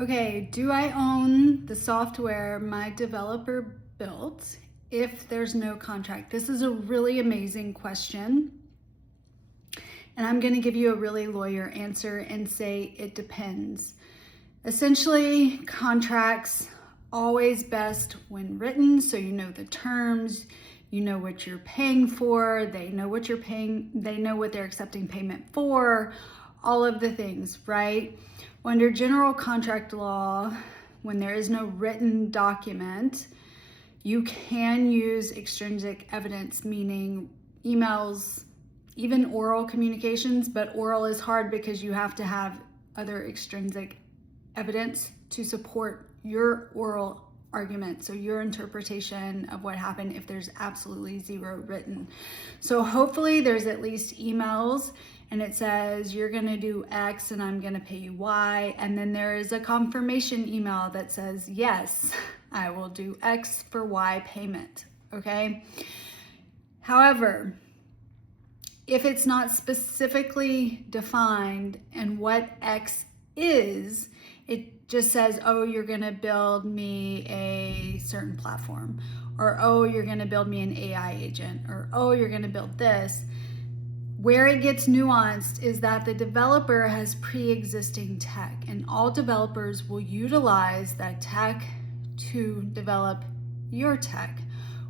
Okay, do I own the software my developer built if there's no contract? This is a really amazing question. And I'm going to give you a really lawyer answer and say it depends. Essentially, contracts always best when written, so you know the terms, you know what you're paying for, they know what you're paying, they know what they're accepting payment for, all of the things, right? Under general contract law, when there is no written document, you can use extrinsic evidence, meaning emails, even oral communications, but oral is hard because you have to have other extrinsic evidence to support your oral argument, so your interpretation of what happened if there's absolutely zero written. So hopefully there's at least emails and it says you're gonna do X and I'm gonna pay you Y, and then there is a confirmation email that says yes, I will do X for Y payment, okay? However, if it's not specifically defined and what X is, it just says, oh, you're gonna build me a certain platform, or oh, you're gonna build me an AI agent, or oh, you're gonna build this. Where it gets nuanced is that the developer has pre-existing tech, and all developers will utilize that tech to develop your tech.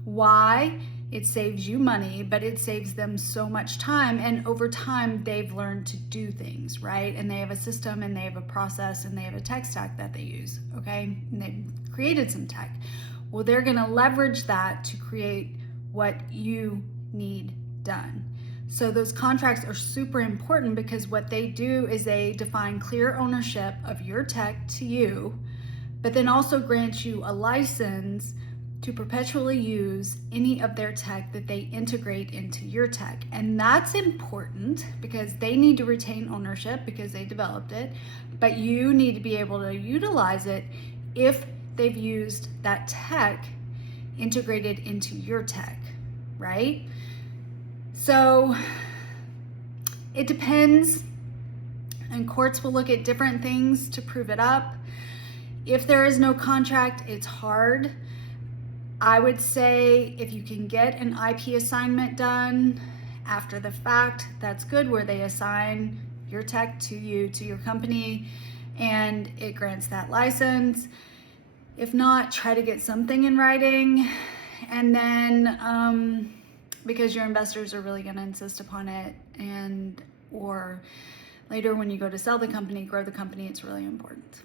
Why? It saves you money, but it saves them so much time. And over time, they've learned to do things, right? And they have a system and they have a process and they have a tech stack that they use, okay? And they've created some tech. Well, they're gonna leverage that to create what you need done. So those contracts are super important because what they do is they define clear ownership of your tech to you, but then also grant you a license to perpetually use any of their tech that they integrate into your tech. And that's important because they need to retain ownership because they developed it, but you need to be able to utilize it if they've used that tech integrated into your tech, right? So it depends, and courts will look at different things to prove it up. If there is no contract, it's hard. I would say if you can get an IP assignment done after the fact, that's good, where they assign your tech to you, to your company, and it grants that license. If not, try to get something in writing, and then because your investors are really gonna insist upon it, and or later when you go to sell the company, grow the company, it's really important.